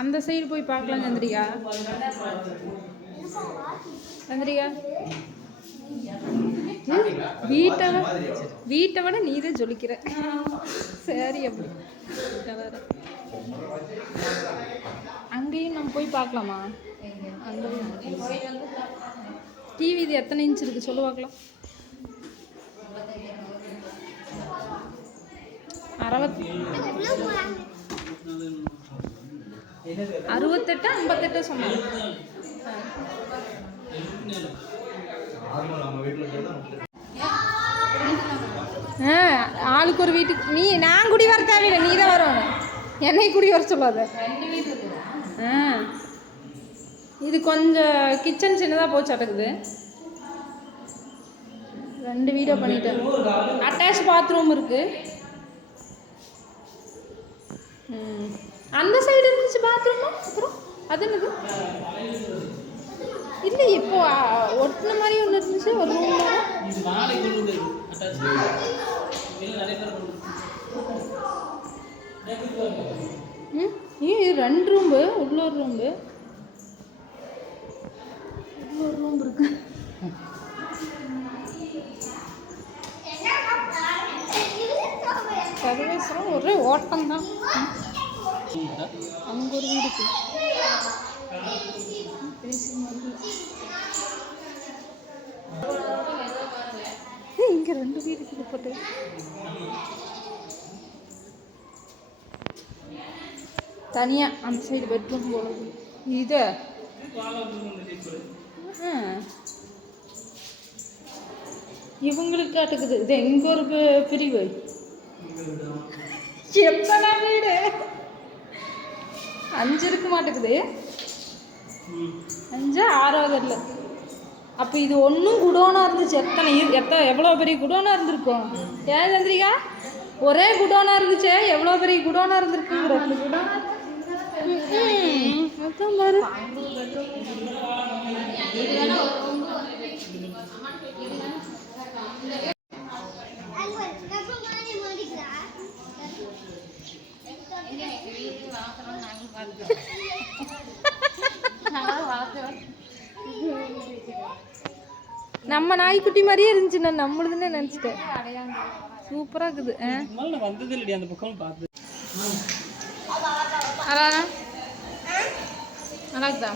அந்த சைடு போய் பார்க்கலாம் சந்திரிகா. சந்திரிகா வீட்டை விட நீ தான் சொல்லிக்கிற. சரி அப்படி அங்கேயும் நம்ம போய் பார்க்கலாமா? அந்த டிவி இது எத்தனை இன்ச் இருக்குது சொல்லு பார்க்கலாம். 68 58 சொன்னாங்க. ஆளுக்கு ஒரு வீட்டுக்கு நான் குடி வர தேவையில்லை, நீ தான் வரணும். என்னை குடி வர சொல்லாத. இது கொஞ்சம் கிச்சன் சின்னதாக போச்சாட்டுக்குது. 2 வீடியோ பண்ணிட்டேன். அட்டாச் பாத்ரூம் இருக்கு. அந்த சைடு இருந்துச்சு பாத்ரூம். அப்புறம் அது என்னது இல்லை, இப்போ ஒட்டின மாதிரி ஒன்று இருந்துச்சு ஒரு ரூம். இது 2 ரூம்பு, உள்ள ஒரு ரூம்பு, உள்ள ஒரு ரூம் இருக்கு. சர்வேஸ்வரம் ஒரே ஓட்டம் தான். அங்கே ஒரு வீடு இருக்கு. இங்கே 2 வீடு இருக்குது போட்டு. தனியாக அந்த சைடு பெட்ரூம் போடுறது. இது இவங்களுக்கு காட்டுக்குது. இது எங்கே ஒரு பிரிவு. எத்தனை வீடு? 5 இருக்க மாட்டேங்குது. 5 6வது இல்லை. அப்போ இது ஒன்றும் குடோனாக இருந்துச்சு. எவ்வளோ பெரிய குடோனாக இருந்திருக்கும். ஏன் சந்திரிகா ஒரே குடோனாக இருந்துச்சு, எவ்வளோ பெரிய குடோனாக இருந்திருக்குங்கிற குடோன். பாரு நம்ம நாய்க்குட்டி மாதிரியே இருந்துச்சு. நான் நம்மளுதுன்னு நினச்சிட்டேன். சூப்பராக இருக்குது. நல்லா இருக்குதா?